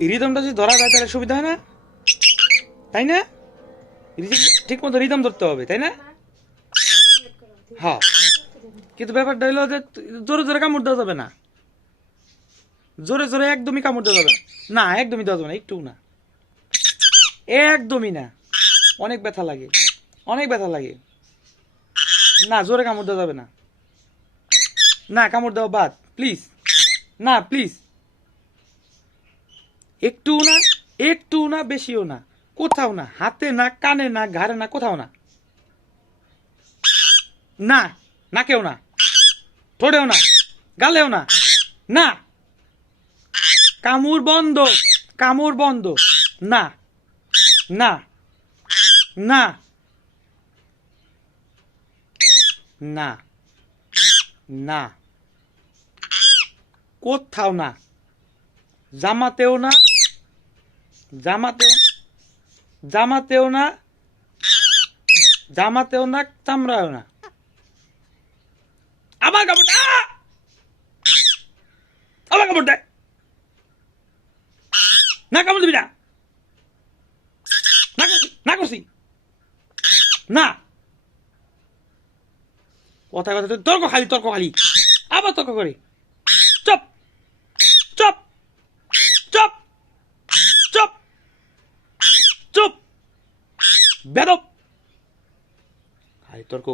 রিদমটা যদি ধরা যায়, তাহলে সুবিধা হয় না? তাই না? ঠিক মতো রিদম ধরতে হবে, তাই না? হ্যাঁ। কিন্তু ব্যাপারটা হইল যে, জোরে জোরে কামড় দেওয়া যাবে না। জোরে জোরে একদমই কামড় দেওয়া যাবে না। একদমই দেওয়া যাবে না, একটু না। একদমই না। অনেক ব্যথা লাগে, অনেক ব্যথা লাগে। না, জোরে কামড় দেওয়া যাবে না। না, কামড় দেওয়া বাদ প্লিজ না প্লিজ একটু না, একটুও না, বেশিও না। কোথাও না, হাতে না, কানে না, ঘাড়ে না, কোথাও না। না, নাকেও না। ঠোঁটেও না, গালেও না। না। কামড় বন্ধ কামড় বন্ধ। না। না। না। না। না। কোথাও না। জামাতেও না, জামাতেও জামাতেও না জামাতেও না, চামড়াও না। আবার কাপড়! আবার কাপড় দেয়। না কাপড় দিবি না। না করছি। না। কথা কথা, তর্ক খালি তর্ক খালি। আবার তর্ক করে। বেদব। হাই তর্ক